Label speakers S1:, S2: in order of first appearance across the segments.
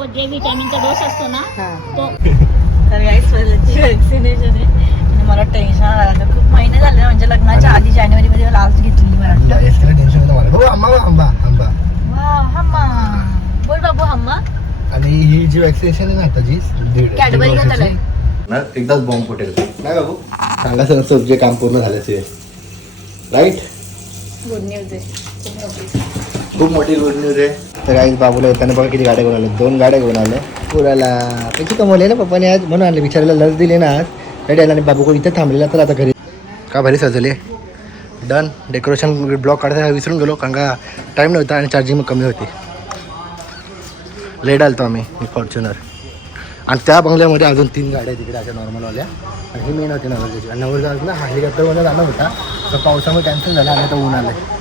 S1: त्याच्यासोबत जे व्हिटॅमिनचा डोस असतो ना
S2: हा.
S1: तो
S2: तर आहे. आणि मला टेन्शन आलं. खूप महिने झाले म्हणजे लग्नाच्या आधी जानेवारी मध्ये लास्ट घेतली मला
S3: हो
S2: बोल बाबू हम्मा.
S3: आणि ही जी वॅक्सिनेशन आहे ना आताची दीड
S2: कॅडबरी
S3: दीड
S2: का त्याला
S3: वर्षाची, ना एकदाच बॉम्ब फुटेल. नाही बाबू सांगा सर सर जे काम पूर्ण झाल्याचे. राईट
S2: गुड न्यूज आहे.
S3: खूप मोठी गुड न्यूज आहे तर काही बाबूला येताना बघा किती गाड्या घेऊन आले. दोन गाड्या घेऊन आले. पुराला. पैसे कमवले ना पप्पाने आज म्हणून आणले. विचारायला लस दिली ना आज. रेडी आला आणि बाबू इथे थांबलेला तर आता घरी. का भारी सजले डन डेकोरेशन ब्लॉक काढता विसरून गेलो. कारण का टाईम नव्हता आणि चार्जिंग कमी होती. लेट आलतो आम्ही फॉर्च्युनर आणि त्या बंगल्यामध्ये अजून तीन गाड्या तिकडे अशा नॉर्मलवाल्या आणि ही मेन होती नवरदेवची. आणि नवरदेव ना हेलिकॉप्टरमध्ये जाणार होता. तर पावसामुळे कॅन्सल झाला आणि आता ऊन आलं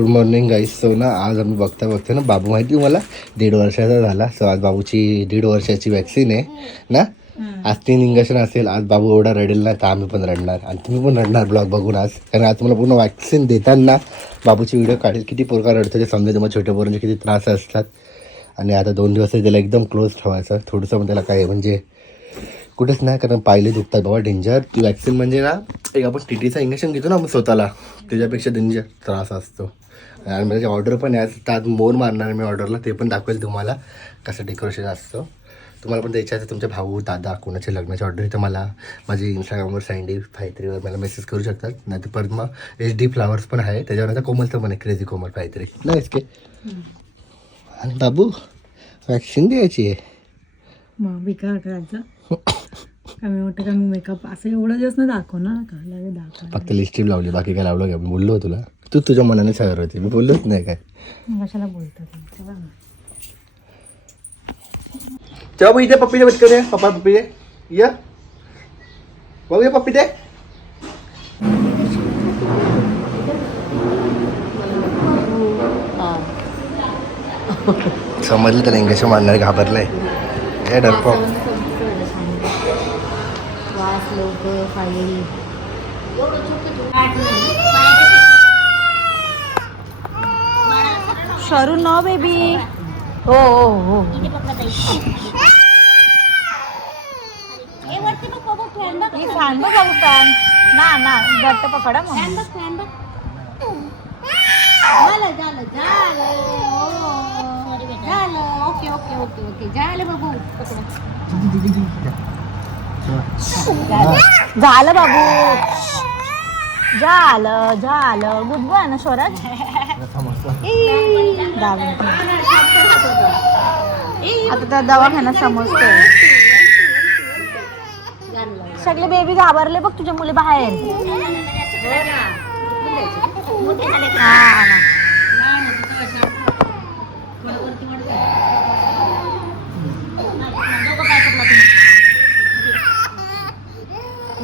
S3: गुड मॉर्निंग गाईस सो ना आज आम्ही बघता बघता ना बाबू माहिती मला दीड वर्षाचा झाला. सो आज बाबूची दीड वर्षाची वॅक्सिन आहे ना? आज तीन इंजेक्शन असेल. आज बाबू एवढा रडेल ना तर आम्ही पण रडणार. आणि तुम्ही पण रडणार ब्लॉग बघून आज. कारण आज तुम्हाला पूर्ण वॅक्सिन देताना बाबूची व्हिडिओ काढेल. किती पोरका रडतो ते समजा तुम्हाला. छोट्या पोरांचे किती त्रास असतात. आणि आता दोन दिवस त्याला एकदम क्लोज ठेवायचं. थोडंसं पण त्याला काय म्हणजे कुठेच नाही कारण पायले दुखतात बाबा डेंजर ती वॅक्सिन म्हणजे ना एक आपण टी टीचा इंजेक्शन घेतो ना आपण स्वतःला त्याच्यापेक्षा डेंजर त्रास असतो. आणि म्हणजे माझ्या ऑर्डर पण आहे त्यात मोर मारणार मी ऑर्डरला ते पण दाखवेल तुम्हाला कसं डेकोरेशन असतं. तुम्हाला पण द्यायचं आहे तुमच्या भाऊ दादा कोणाच्या लग्नाची ऑर्डर तर मला. माझी इंस्टाग्रामवर सँडी फायत्रीवर मला मेसेज करू शकतात. नाही तर परत मग एच डी फ्लावर्स पण आहे त्याच्यावर आता कोमलचं पण आहे क्रेझी कोमल फायत्री नाहीच के आणि बाबू वॅक्सिन द्यायची आहे.
S2: मग मी काय मोठं कमी मेकअप असं एवढं दिवस नाही दाखव ना. दाखव
S3: फक्त लिस्टिप लावली बाकी काय लावलं का मी बोललो तुला तू तुझ्या मनाने सगळं होती. मी बोललोच नाही काय.
S2: कशाला बोलतो ते? ते
S3: इथे पप्पी दे. पप्पा पप्पी दे या. बघू ये पप्पी दे समजलं त्याला इंग्लिश मारणार घाबरलंय. हे डरपो
S2: शरू नो बेबी हो हो हो.
S1: हे फॅन बघ
S2: ही बाबू फॅन ना ना घट्ट पकडा मग.
S1: फॅन बघ फॅन बघ. झालं झालं झालं. सॉरी बेटा. झालं. Okay okay okay okay. झालं बाबू पकडा.
S2: झालं बाबू. झालं झालं. गुड बॉय ना स्वराज. आता त्या दवाखान्यात समजतोय. सगळे बेबी घाबरले बघ तुझ्या मुली बाहेर. हा ना.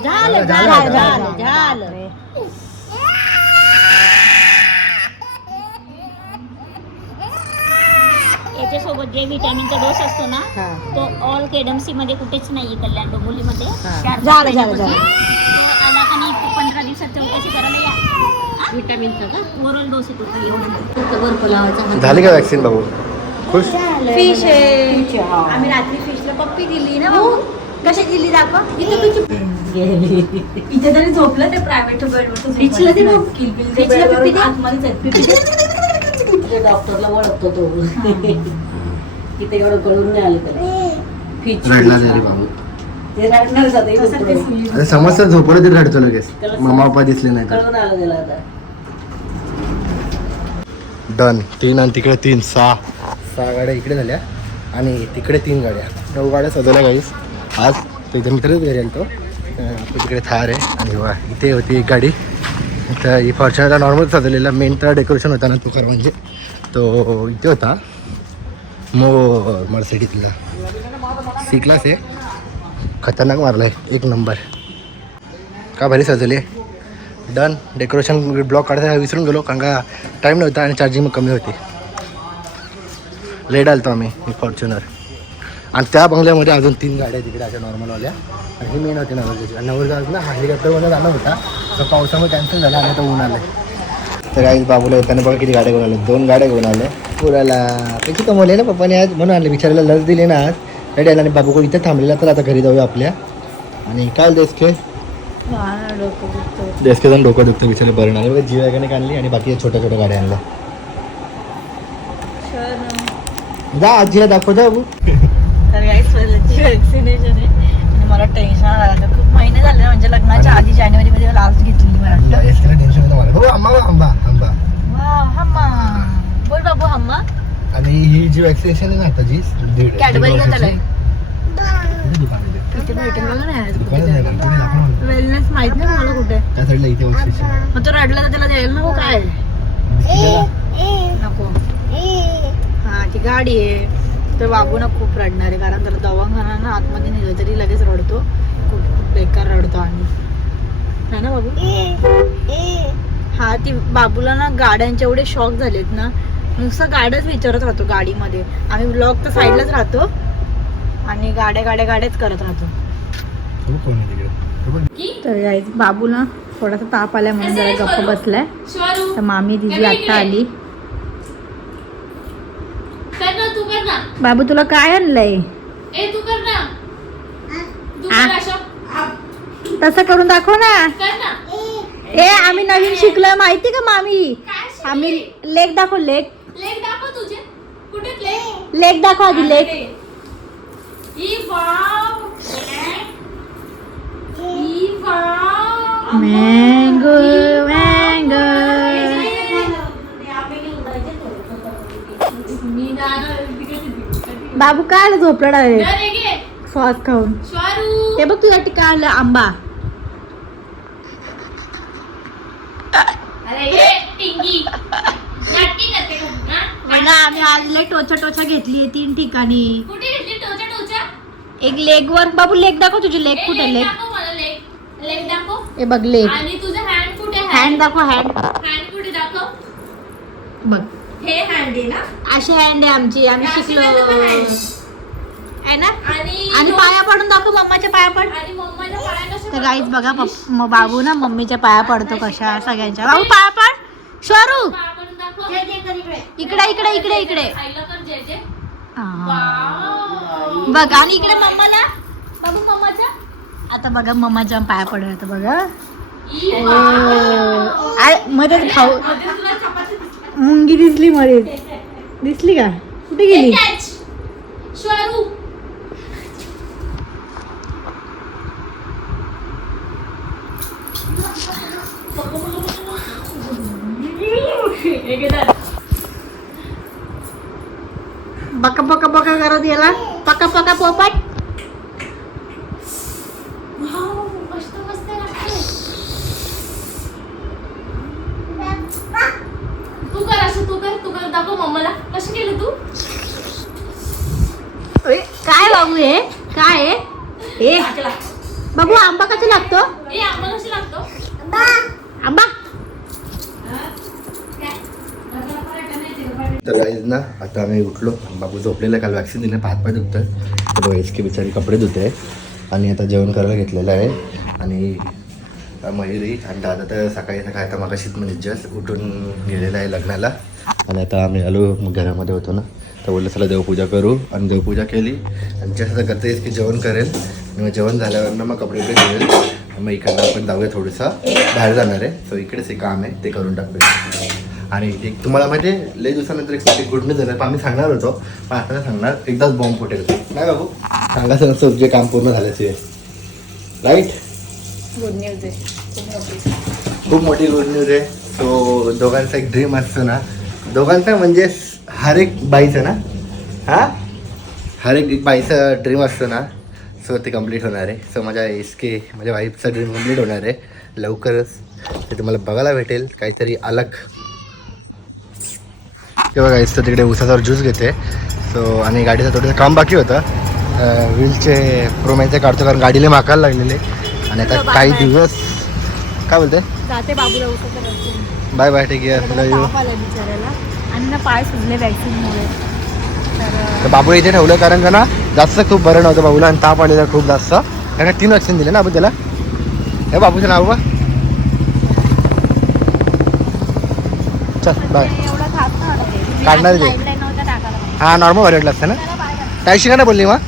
S1: झालं
S2: झालं,
S1: झालं
S2: झालं.
S1: याच्यासोबत जे व्हिटॅमिनचा डोस असतो ना
S2: हा.
S1: तो ऑल केडमसी मध्ये कुठेच नाहीये कल्याण डोंबिवलीमध्ये.
S2: हा.
S1: चार
S2: झालं, झालं,
S1: महिन्यापासून.
S2: झालं.
S1: तो आला का नाही पंधरा दिवसात चौकशी करायला या. व्हिटॅमिनचा का? ओरल डोस येतो तो एवढा. बर्फ लावायचा
S3: झाली का वॅक्सिन बाबू? खुश?
S2: फिश आहे. आम्ही रात्री फिशला पप्पी दिली ना भाऊ कशी दिली दाखव. इथे तरी झोपलं ते प्रायव्हेट ते आतमध्येच. पिपी.
S4: डॉक्टरला ओळखतो तो. तिथे एवढं कळून नाही आलं त्याला. फिच
S3: रडला तरी बाबू.
S4: ते.
S3: अरे समजतं झोपलं तरी रडतो लगेच. मम्मा पप्पा दिसले नाही तर
S4: कळून आलं त्याला आता.
S3: डन. तीन आणि तिकडे तीन सहा. सहा गाड्या इकडे झाल्या आणि तिकडे तीन गाड्या. नऊ गाड्या सजवल्या गाईस आज तो इथं मित्रच घरी आलतो. तिकडे थार आहे. आणि वा इथे होती एक गाडी. तर ही फॉर्च्युनरला नॉर्मल सजवलेला मेन तर डेकोरेशन होता ना तो खरं म्हणजे. तो इथे होता. मो मर्सिडीजला सी क्लास आहे. खतरनाक मारला आहे एक नंबर का भारी सजवली डन डेकोरेशन ब्लॉक काढायला विसरून गेलो कारण का टाईम नव्हता आणि चार्जिंग कमी होती. रेड आलतो आम्ही फॉर्च्युनर आणि त्या बंगल्यामध्ये अजून तीन गाड्या तिकडे अशा नॉर्मलवाल्या आणि ही मेन होती नवरगावची आणि नवरगाव ना हेलिकॉप्टरमध्ये जाणं होता. तर पावसामुळे कॅन्सल झाला आणि आता ऊन आलं तर आई बाबूला येताना बघा किती गाड्या घेऊन आले दोन गाड्या घेऊन आले पुराला पैसे कमवले ना पप्पाने आज? म्हणून आणले. बिचारायला लस दिली ना आज. रेडी आला आणि बाबू को इथे थांबलेला. तर आता घरी जाऊया आपल्या. आणि काय देसके? देसके जाऊन डोकं दुखतं बिचारे बरं नाही बघा जी वॅगन आणली आणि बाकी छोट्या छोट्या गाड्या आणल्या. जा आजीला दाखव जा बाबू.
S2: आहे. आणि मला टेन्शन आलं खूप महिने झाले ना, म्हणजे लग्नाच्या आधी जानेवारी मध्ये लास्ट घेतलेली मला.
S3: देसकेला टेन्शन होतं मला हो आंबा आंबा आंबा
S2: वा हम्मा. बोल बाबू हम्मा.
S3: आणि ही जी वॅक्सिनेशन आहे ना आता जी दीड
S2: कॅडबरी
S3: दीड
S2: का त्याला
S3: वर्षाची. कुठे दुकान आहे ते?
S2: तिथे भेटेल मला नाही
S3: दुकानच नाही ना, कुठे दाखव ना.
S2: वेलनेस माहीत नाही मला कुठे.
S3: त्या साईडला इथे वॅक्सिनेशन
S2: मग तो रडला तर त्याला द्यायला नको काय? नको. हा ती गाडी आहे. तर बाबू ना खूप रडणार आहे कारण त्याला दवाखाना ना आतमध्ये नेलं तरी लगेच रडतो. खूप बेकार रडतो आणि. है ना बाबू? हा ती बाबूला ना गाड्यांचे एवढे शॉक झालेत ना. नुसतं गाड्याच विचारत राहतो गाडीमध्ये. आम्ही ब्लॉक तर साईडलाच राहतो. आणि गाड्या गाड्या गाड्याच करत राहतो. तर बाबूला थोडासा ताप आलाय म्हणून जरा गप्प बसलाय. तर मामी दिदी आता आली.
S1: तू कर ना.
S2: बाबू तुला काय आणलंय?
S1: ए तू कर ना. तू
S2: आ.
S1: कर अशोक
S2: तसं करून दाखव ना.
S1: कर ना.
S2: ए आम्ही नवीन शिकलोय माहिती का मामी?
S1: काय शिकली?
S2: आम्ही लेग दाखव लेग
S1: लेग दाखव तुझे. कुठे लेग
S2: लेग दाखव आधी लेग
S1: ई वाव ई वाव
S2: मँगो बाबू काय आलं झोपला डायरेक्ट
S1: घे.
S2: सॉस खाऊन. हे बघ तुझ्यासाठी काय आलं? आंबा. आम्ही आज लय टोचा टोचा घेतली तीन ठिकाणी. एक लेग वर. बाबू लेग दाखव तुझी लेग कुठे लेग
S1: लेग दाखव
S2: हे बघ लेग
S1: आणि तुझं हँड कुठे
S2: हँड दाखव हँड
S1: हँड कुठे दाखव?
S2: बघ.
S1: हे हँड आहे ना?
S2: अशी हँड आहे आमची आम्ही
S1: अशी
S2: शिकलो.
S1: नाही तर hand.
S2: आहे ना?
S1: आणि
S2: आणि पाया पडून दाखव मम्माच्या पाया पड.
S1: आणि मम्माच्या पाया कशा
S2: तर गाईच बघा पप- म- बाबू ना मम्मीच्या पाया पडतो कशा सगळ्यांच्या. बाबू पाया पड. शोरू.
S1: पाया पडून दाखव.
S2: इकडे. इकडे इकडे इकडे
S1: आईला कर जे जे.
S2: हा.
S1: वाव.
S2: बघ आणि इकडे मम्माला. आता बघा मम्माच्या पाया पडून आता बघा.
S1: ई
S2: ओ. मध्येच खाऊ.
S1: मध्ये तुला चपाती दिसली.
S2: मुंगी दिसली मध्ये दिसली का कुठे गेली
S1: Catch. श्वारू
S2: बका बका बका करत गेला पका पका पोपट
S1: वाव, मस्त मस्त लागतंय. तू कर असं तू कर तू कर दाखव मम्माला. कसं केलं तू?
S2: ओय, काय बाबू हे? काय आहे ए बाबू आंबा कसा लागतो?
S1: ए आंबा कसं लागतो?
S2: आंबा.
S3: तर गाईज ना आता आम्ही उठलो. बाबू झोपलेला आहे, काल वॅक्सिन दिलं हात पाय दुखतं तर एस के बिचारी कपडे धुते आणि आता जेवण करायला घेतलेलं आहे. आणि मयुरी आणि दादा तर सकाळी सकाळी आता मगाशीच म्हणजे जस्ट उठून गेलेला आहे लग्नाला. आणि आता आम्ही आलो मग घरामध्ये होतो ना. तर बोललं चला देवपूजा करू. आणि देवपूजा केली. आणि आता करते की जेवण करेल. मग जेवण झाल्यावर ना मग कपडे वगैरे घेईल मग इकडनं आपण जाऊया थोडंसं. बाहेर जाणार आहे. सो इकडेच एक काम आहे ते करून टाकूया. आणि एक तुम्हाला माहिती आहे लय दिवसानंतर एक एक गुड न्यूज झालं पण आम्ही सांगणार होतो. पण आता नाही सांगणार. एकदाच बॉम्ब फुटेल. नाही बाबू? सांगायचं नसतं जे काम पूर्ण झाल्याचे राईट
S2: गुड न्यूज आहे.
S3: खूप मोठी. गुड न्यूज आहे. सो दोघांचा एक ड्रीम असतो ना. दोघांचा म्हणजे हर एक बाईचं ना? हा? हर एक बाईचा ड्रीम असतो ना? सो ते कंप्लीट होणार आहे. सो माझ्या एस के माझ्या वाईफचा ड्रीम कंप्लीट होणार आहे. लवकरच. ते तुम्हाला बघायला भेटेल. काहीतरी अलग. तेव्हा गाईस तर तिकडे उसाचा ज्यूस घेते. सो आणि गाडीचं थोडंसं काम बाकी होतं. व्हीलचे प्रोमॅचे काढतो कारण गाडीला माकायला लागलेले. आणि आता काही दिवस काय बोलते बाय बाय
S2: ताप आला बिचाऱ्याला. आणि ना पाय सुजले वॅक्सिनमुळे
S3: तर बाबू इथे ठेवलं कारण का ना जास्त खूप बरं नव्हतं बाबूला आणि ताप आलेला खूप जास्त. कारण तीन वॅक्सिन दिले ना आपण त्याला. हे बाबूचं नाव बा चल बाय. काढणार ते. हा नॉर्मल व्हॅरियटला असतं ना. काय शिका ना बोलली मग?